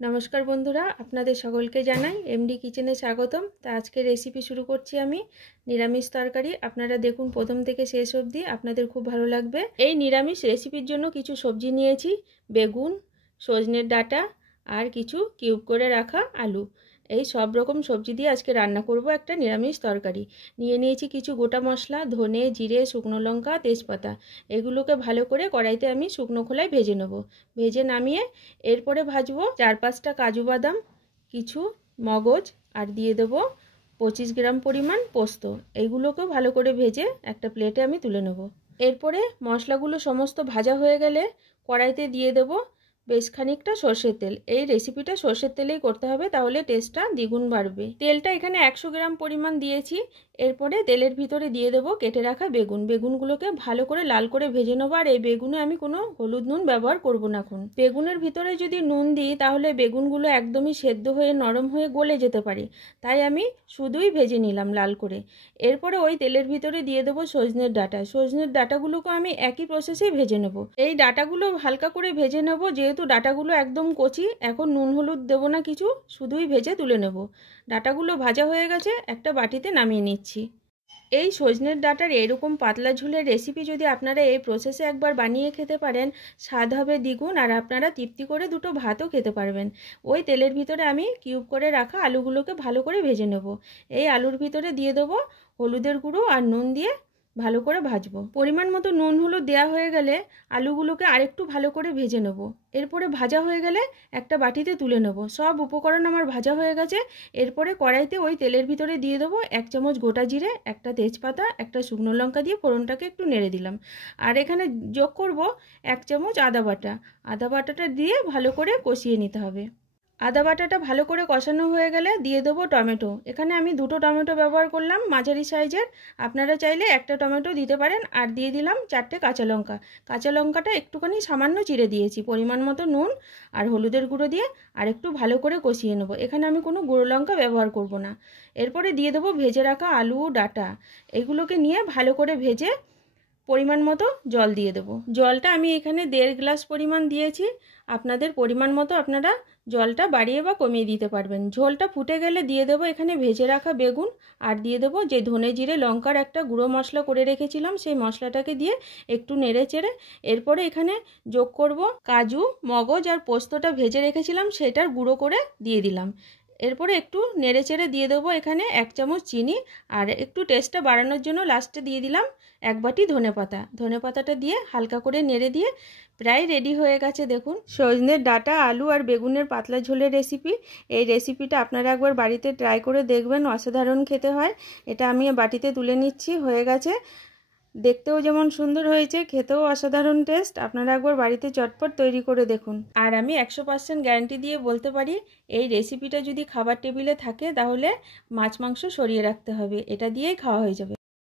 নমস্কার বন্ধুরা, আপনাদের সকলকে জানাই এমডি কিচেনে স্বাগতম। তা আজকে রেসিপি শুরু করছি আমি নিরামিষ তরকারি। আপনারা দেখুন প্রথম থেকে শেষ অবধি, আপনাদের খুব ভালো লাগবে। এই নিরামিষ রেসিপির জন্য কিছু সবজি নিয়েছি, বেগুন, সজনের ডাঁটা আর কিছু কিউব করে রাখা আলু। এই সব রকম সবজি দিয়ে আজকে রান্না করব একটা নিরামিষ তরকারি। নিয়ে নিয়েছি কিছু গোটা মশলা, ধনে, জিরে, শুকনো লঙ্কা, তেজপাতা। এগুলোকে ভালো করে কড়াইতে আমি শুকনো খোলায় ভেজে নেব। ভেজে নামিয়ে এরপরে ভাজবো 4-5টা কাজু বাদাম, কিছু মগজ আর দিয়ে দেবো 25 গ্রাম পরিমাণ পোস্ত। এইগুলোকেও ভালো করে ভেজে একটা প্লেটে আমি তুলে নেব। এরপরে মশলাগুলো সমস্ত ভাজা হয়ে গেলে কড়াইতে দিয়ে দেবো বেশ খানিকটা সর্ষের তেল। এই রেসিপিটা সর্ষের তেলেই করতে হবে, তাহলে টেস্টটা দ্বিগুণ বাড়বে। তেলটা এখানে 100 গ্রাম পরিমাণ দিয়েছি। এরপরে তেলের ভিতরে দিয়ে দেবো কেটে রাখা বেগুন। বেগুনগুলোকে ভালো করে লাল করে ভেজে নেবো। আর এই বেগুনে আমি কোনো হলুদ নুন ব্যবহার করব না। এখন বেগুনের ভিতরে যদি নুন দিই তাহলে বেগুনগুলো একদমই সেদ্ধ হয়ে নরম হয়ে গলে যেতে পারে, তাই আমি শুধুই ভেজে নিলাম লাল করে। এরপরে ওই তেলের ভিতরে দিয়ে দেবো সজনের ডাঁটা। সজনের ডাঁটাগুলোকে আমি একই প্রসেসেই ভেজে নেব। এই ডাঁটাগুলো হালকা করে ভেজে নেব, যেহেতু ডাঁটাগুলো একদম কচি। এখন নুন হলুদ দেবো না কিছু, শুধুই ভেজে তুলে নেব। ডাঁটাগুলো ভাজা হয়ে গেছে, একটা বাটিতে নামিয়ে নিচ্ছি। এই সজনের ডাঁটার এরকম পাতলা ঝোলের রেসিপি যদি আপনারা এই প্রসেসে একবার বানিয়ে খেতে পারেন, স্বাদ হবে দ্বিগুণ। আর আপনারা তৃপ্তি করে দুটো ভাতও খেতে পারবেন। ওই তেলের ভিতরে আমি কিউব করে রাখা আলুগুলোকে ভালো করে ভেজে নেব। এই আলুর ভিতরে দিয়ে দেবো হলুদের গুঁড়ো আর নুন দিয়ে ভালো করে ভাজবো। পরিমাণ মতো নুন হলুদ দেওয়া হয়ে গেলে আলুগুলোকে আরেকটু ভালো করে ভেজে নেব। এরপরে ভাজা হয়ে গেলে একটা বাটিতে তুলে নেব। সব উপকরণ আমার ভাজা হয়ে গেছে। এরপরে কড়াইতে ওই তেলের ভিতরে দিয়ে দেবো 1 চামচ গোটা জিরে, একটা তেজপাতা, একটা শুকনো লঙ্কা দিয়ে ফোড়নটাকে একটু নেড়ে দিলাম। আর এখানে যোগ করব 1 চামচ আদা বাটা। আদা বাটাটা দিয়ে ভালো করে কষিয়ে নিতে হবে। আদা বাটাটা ভালো করে কষানো হয়ে গেলে দিয়ে দেবো টমেটো। এখানে আমি 2টো টমেটো ব্যবহার করলাম, মাঝারি সাইজের। আপনারা চাইলে একটা টমেটো দিতে পারেন। আর দিয়ে দিলাম 4টে কাঁচা লঙ্কা। কাঁচা লঙ্কাটা একটুখানি সামান্য চিড়ে দিয়েছি। পরিমাণ মতো নুন আর হলুদের গুঁড়ো দিয়ে আর একটু ভালো করে কষিয়ে নেব। এখানে আমি কোনো গুঁড়ো লঙ্কা ব্যবহার করব না। এরপরে দিয়ে দেবো ভেজে রাখা আলু, ডাঁটা। এগুলোকে নিয়ে ভালো করে ভেজে পরিমাণ মতো জল দিয়ে দেবো। জলটা আমি এখানে 1.5 গ্লাস পরিমাণ দিয়েছি। আপনাদের পরিমাণ মতো আপনারা জলটা বাড়িয়ে বা কমিয়ে দিতে পারবেন। ঝোলটা ফুটে গেলে দিয়ে দেবো এখানে ভেজে রাখা বেগুন। আর দিয়ে দেবো যে ধনে জিরে লঙ্কার একটা গুঁড়ো মশলা করে রেখেছিলাম, সেই মশলাটাকে দিয়ে একটু নেড়ে চেড়ে এরপরে এখানে যোগ করব কাজু, মগজ আর পোস্তটা ভেজে রেখেছিলাম, সেটার গুঁড়ো করে দিয়ে দিলাম। এরপরে একটু নেড়ে চেড়ে দিয়ে দেবো এখানে 1 চামচ চিনি। আর একটু টেস্টটা বাড়ানোর জন্য লাস্টে দিয়ে দিলাম 1 বাটি ধনেপাতা। ধনেপাতাটা দিয়ে হালকা করে নেড়ে দিয়ে প্রায় রেডি হয়ে গেছে। দেখুন, সজনের ডাঁটা, আলু আর বেগুনের পাতলা ঝোলের রেসিপি। এই রেসিপিটা আপনারা একবার বাড়িতে ট্রাই করে দেখবেন, অসাধারণ খেতে হয়। এটা আমি বাটিতে তুলে নিচ্ছি, হয়ে গেছে। দেখতেও যেমন সুন্দর হয়েছে, খেতেও অসাধারণ টেস্ট। আপনারা একবার বাড়িতে চটপট তৈরি করে দেখুন। আর আমি 100% গ্যারান্টি দিয়ে বলতে পারি, এই রেসিপিটা যদি খাবার টেবিলে থাকে তাহলে মাছ মাংস সরিয়ে রাখতে হবে, এটা দিয়েই খাওয়া হয়ে যাবে।